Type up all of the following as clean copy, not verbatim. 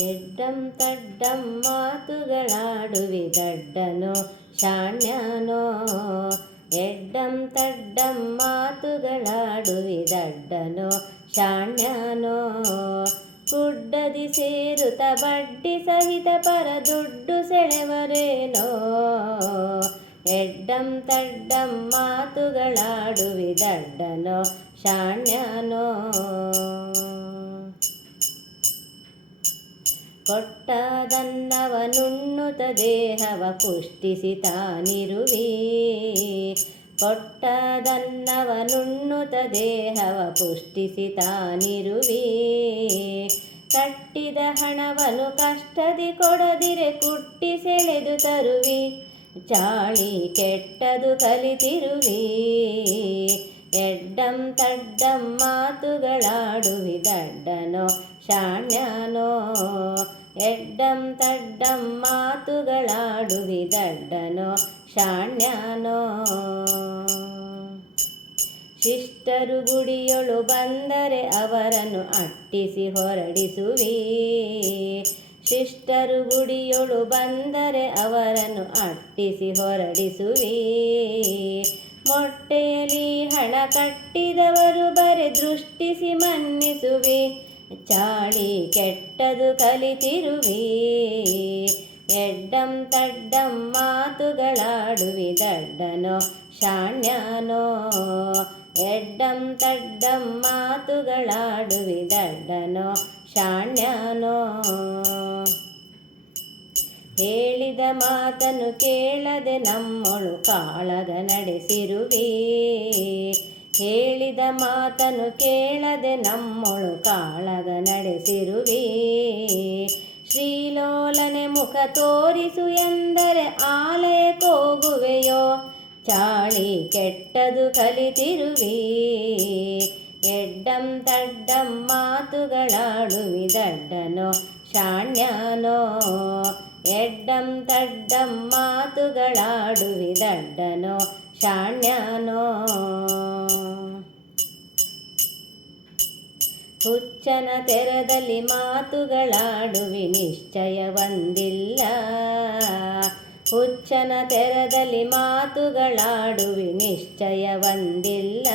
ಎಡ್ಡಂ ತಡ್ಡಂ ಮಾತುಗಳಾಡುವಿ ದಡ್ಡನೋ ಶಾಣ್ಯನೋ. ಎಡ್ಡಂ ತಡ್ಡಂ ಮಾತುಗಳಾಡುವಿ ದಡ್ಡನೋ ಶಾಣ್ಯನೋ. ಗುಡ್ಡದಿ ಸೇರುತ್ತ ಬಡ್ಡಿ ಸಹಿತ ಪರ ದುಡ್ಡು ಸೆಳೆವರೇನೋ. ಎಡ್ಡಂ ತಡ್ಡಂ ಮಾತುಗಳಾಡುವಿ ದಡ್ಡನೋ ಶಾಣ್ಯನೋ. ಕೊಟ್ಟದನ್ನವನುಣ್ಣುತ ದೇಹವ ಪುಷ್ಟಿಸಿ ತಾನಿರುವಿ. ಕೊಟ್ಟದನ್ನವನುಣ್ಣುತ ದೇಹವ ಪುಷ್ಟಿಸಿ ತಾನಿರುವಿ. ಕಟ್ಟಿದ ಹಣವನ್ನು ಕಷ್ಟದಿ ಕೊಡದಿರೆ ಕುಟ್ಟಿ ಸೆಳೆದು ತರುವಿ. ಚಾಳಿ ಕೆಟ್ಟದು ಕಲಿತಿರುವಿ. ಎಡ್ಡಂ ತಡ್ಡಂ ಮಾತುಗಳಾಡುವಿ ದಡ್ಡನೋ ಶಾಣ್ಯನೋ. ಎಡ್ಡಂ ತಡ್ಡಂ ಮಾತುಗಳಾಡುವಿ ದಡ್ಡನೋ ಶಾಣ್ಯನೋ. ಶಿಷ್ಟರು ಗುಡಿಯೊಳು ಬಂದರೆ ಅವರನ್ನು ಅಟ್ಟಿಸಿ ಹೊರಡಿಸುವಿ. ಶಿಷ್ಟರು ಗುಡಿಯೊಳು ಬಂದರೆ ಅವರನ್ನು ಅಟ್ಟಿಸಿ ಹೊರಡಿಸುವಿ. ಮೊಟ್ಟೆಯಲ್ಲಿ ಹಣ ಕಟ್ಟಿದವರು ಬರೆ ದೃಷ್ಟಿಸಿ ಮನ್ನಿಸುವಿ. ಚಾಳಿ ಕೆಟ್ಟದು ಕಲಿತಿರುವಿ. ಎಡ್ಡಂ ತಡ್ಡಂ ಮಾತುಗಳಾಡುವಿ ದಡ್ಡನೋ ಶಾಣ್ಯನೋ. ಎಡ್ಡಂ ತಡ್ಡಂ ಮಾತುಗಳಾಡುವಿ ದಡ್ಡನೋ ಶಾಣ್ಯನೋ. ಹೇಳಿದ ಮಾತನ್ನು ಕೇಳದೆ ನಮ್ಮೊಳು ಕಾಳಗ ನಡೆಸಿರುವಿ. ಹೇಳಿದ ಮಾತನ್ನು ಕೇಳದೆ ನಮ್ಮೊಳು ಕಾಳಗ ನಡೆಸಿರುವಿ. ಶ್ರೀಲೋಲನೆ ಮುಖ ತೋರಿಸು ಎಂದರೆ ಆಲಯಕ್ಕೋಗುವೆಯೋ. ಚಾಳಿ ಕೆಟ್ಟದು ಕಲಿತಿರುವಿ. ಎಡ್ಡಂ ತಡ್ಡಂ ಮಾತುಗಳಾಡುವಿ ದಡ್ಡನೋ ಶಾಣ್ಯನೋ. ಎಡ್ಡಂ ತಡ್ಡಂ ಮಾತುಗಳಾಡುವಿ ದಡ್ಡನೋ ಶಾಣ್ಯನೋ. ಹುಚ್ಚನ ತೆರದಲ್ಲಿ ಮಾತುಗಳಾಡುವಿ ನಿಶ್ಚಯವೊಂದಿಲ್ಲ. ಹುಚ್ಚನ ತೆರದಲ್ಲಿ ಮಾತುಗಳಾಡುವಿ ನಿಶ್ಚಯವೊಂದಿಲ್ಲ.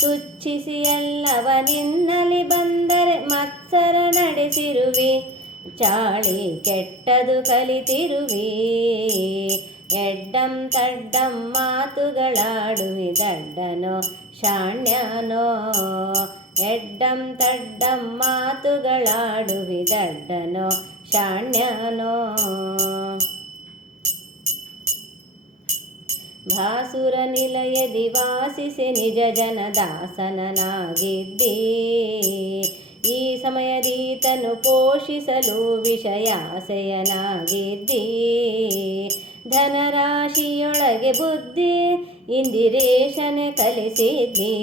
ತುಚ್ಛಿಸಿ ಎಲ್ಲವ ನಿನ್ನಲಿ ಬಂದರೆ ಮತ್ಸರ ನಡೆಸಿರುವಿ. ಚಾಳಿ ಕೆಟ್ಟದು ಕಲಿತಿರುವಿ. ಎಡ್ಡಂ ತಡ್ಡಂ ಮಾತುಗಳಾಡುವಿ ದಡ್ಡನೋ ಶಾಣ್ಯನೋ. ಎಡ್ಡಂ ತಡ್ಡಂ ಮಾತುಗಳಾಡುವಿ ದಡ್ಡನೋ ಶಾಣ್ಯನೋ. ಭಾಸುರ ನಿಲಯದಿ ವಾಸಿಸಿ ನಿಜ ಜನ ದಾಸನನಾಗಿದ್ದಿ. ಈ ಸಮಯದೀತನು ಪೋಷಿಸಲು ವಿಷಯಾಸೆಯನಾಗಿದ್ದಿ. ಧನರಾಶಿಯೊಳಗೆ ಬುದ್ಧಿ ಇಂದಿರೇಶನೆ ಕಲಿಸಿದ್ದಿ.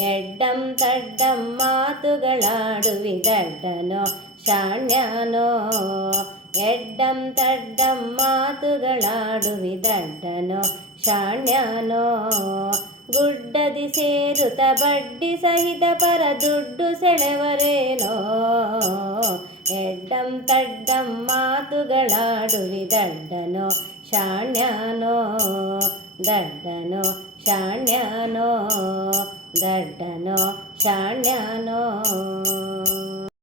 ಎಡ್ಡಂ ತಡ್ಡಂ ಮಾತುಗಳಾಡುವಿ ದಡ್ಡನೋ ಶಾಣ್ಯನೋ. ಎಡ್ಡಂ ತಡ್ಡಂ ಮಾತುಗಳಾಡುವಿ ದಡ್ಡನೋ ಶಾಣ್ಯನೋ. ಗುಡ್ಡದಿ ಸೇರುತ್ತ ಬಡ್ಡಿ ಸಹಿತ ಪರ ದುಡ್ಡು ಸೆಳೆವರೇನೋ. ಎಡ್ಡಂ ತಡ್ಡಂ ಮಾತುಗಳಾಡುವಿ ದಡ್ಡನೋ ಶಾಣ್ಯನೋ. ದಡ್ಡನೋ ಶಾಣ್ಯನೋ. ದಡ್ಡನೋ ಶಾಣ್ಯನೋ.